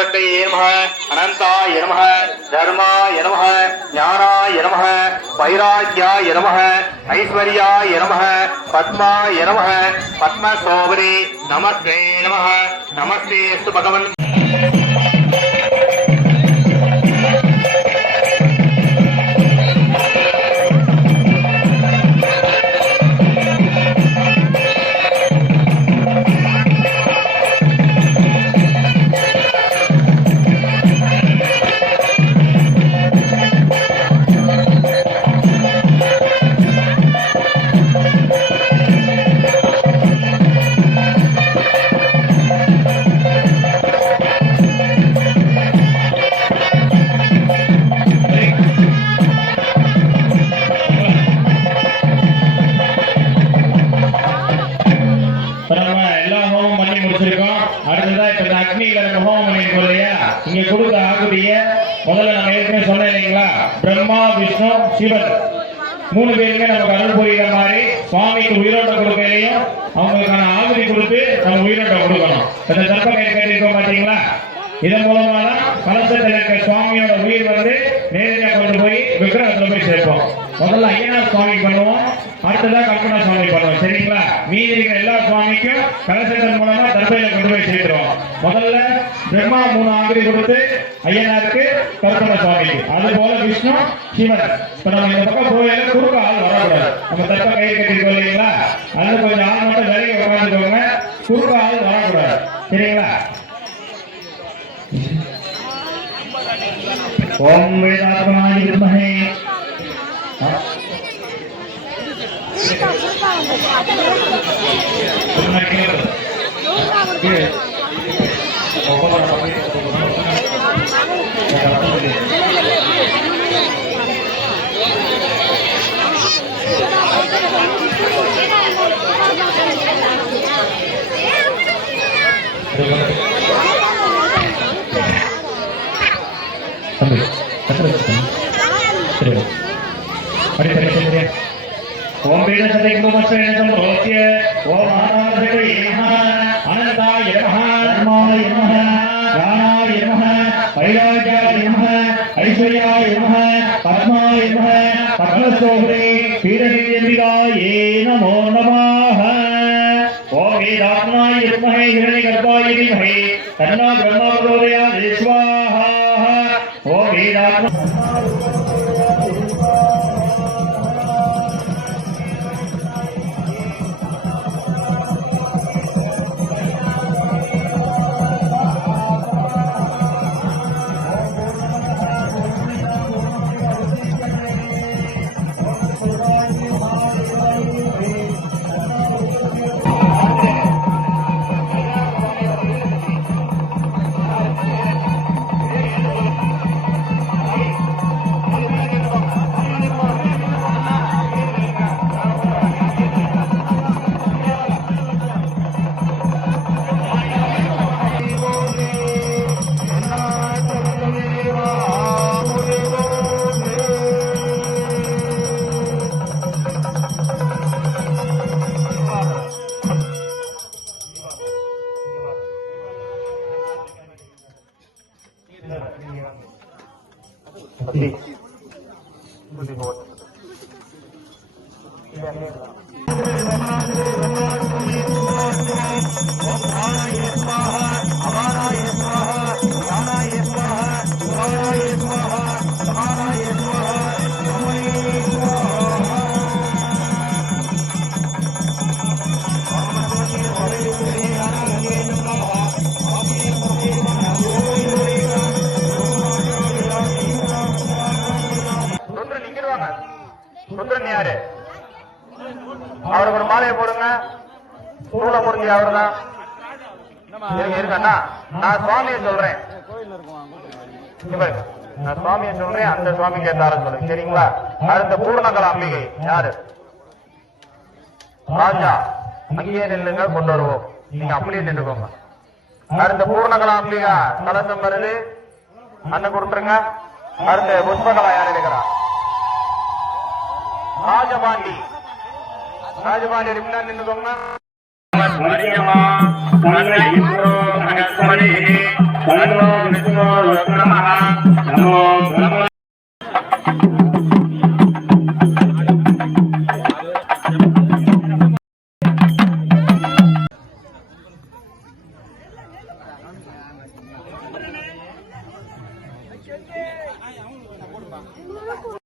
शिवशक्तये नमः अनन्ताय नमः धर्माय नमः ज्ञानाय नमः वैराग्याय नमः ऐश्वर्याय नमः पद्माय नमः पद्मशोभने नमस्ते नमः नमस्ते अस्तु भगवन् ब्रह्मा विष्णु शिवन मूणु பேருக்கு நமக்கு அருள் புரியுற மாதிரி சுவாமிக்கு உயிரோட்டம் கொடுக்கலையும் அவங்களுக்கான ஆகுதி கொடுத்து நம்ம உயிரோட்டம் கொடுக்கணும். அந்த தர்ப்ப கயிறு கட்டிருக்கோம் பாத்தீங்களா? இதன் மூலமா தான் கலசத்தில் இருக்க சுவாமியோட உயிர் வந்து நேரடியாக கொண்டு போய் விக்கிரகத்துல போய் சேர்ப்போம். முதல்ல ஐயனார் சுவாமி பண்ணுவோம், அடுத்ததான் கல்பனா சுவாமி பண்ணுவோம். சரிங்களா? மீதி இருக்கிற எல்லா சுவாமிக்கும் கலசத்தின் மூலமா தர்ப்பையில கொண்டு போய் சேர்க்கிறோம். முதல்ல பிரம்மா 3 ஆகுதி கொடுத்து ஐயனாருக்கு, கல்பனா சுவாமிக்கு, அது போல விஷ்ணு சிவன். இப்ப நம்ம இந்த பக்கம் போயில குறுக்க ஆள் வரக்கூடாது. நம்ம தர்ப்ப கயிறு கட்டிருக்கோம் இல்லைங்களா? அது கொஞ்சம் ஆள் மட்டும் விலகி உட்காந்துக்கோங்க, குறுக்க ஆள் வரக்கூடாது. சரிங்களா? ओम वेदात्मनाय विद्महे ओम वेदसदैवमस्वेनसंरोच्य ओम महानाथये नमः अनन्ताय नमः धर्माय नमः ज्ञानाय नमः वैराग्याय नमः ऐश्वर्याय नमः पद्माय नमः पद्मशोभने पीडनित्यम्बिकायै नमो नमः ओम वेदात्मनाय विद्महे हिरण्यगर्भाय धीमहि तन्नो ब्रह्म प्रचोदयात् स्वाहा ओम वेदात्मा அவருக்கு ஒரு மாலையை போடுங்க. சூழ முடிஞ்ச அவர் தான் இருக்கா? நான் சுவாமியை சொல்றேன், நான் சுவாமியை சொல்றேன், அந்த சுவாமி கேட்டாரு சொல்லுங்க. சரிங்களா? அடுத்த பூர்ணகல அம்பிகை யாரு? ராஜா. அங்கேயே நின்றுங்க, கொண்டு வருவோம். நீங்க அப்படியே நின்றுக்கோங்க. அடுத்த பூர்ணகல அம்பிகா கலசம் வருது, அண்ணன் கொடுத்துருங்க. அடுத்த புஷ்பகலா யார் இருக்கிறா? ராஜபாண்டி. ராஜபாண்டி முன்னாடி நின்றுக்கோங்க.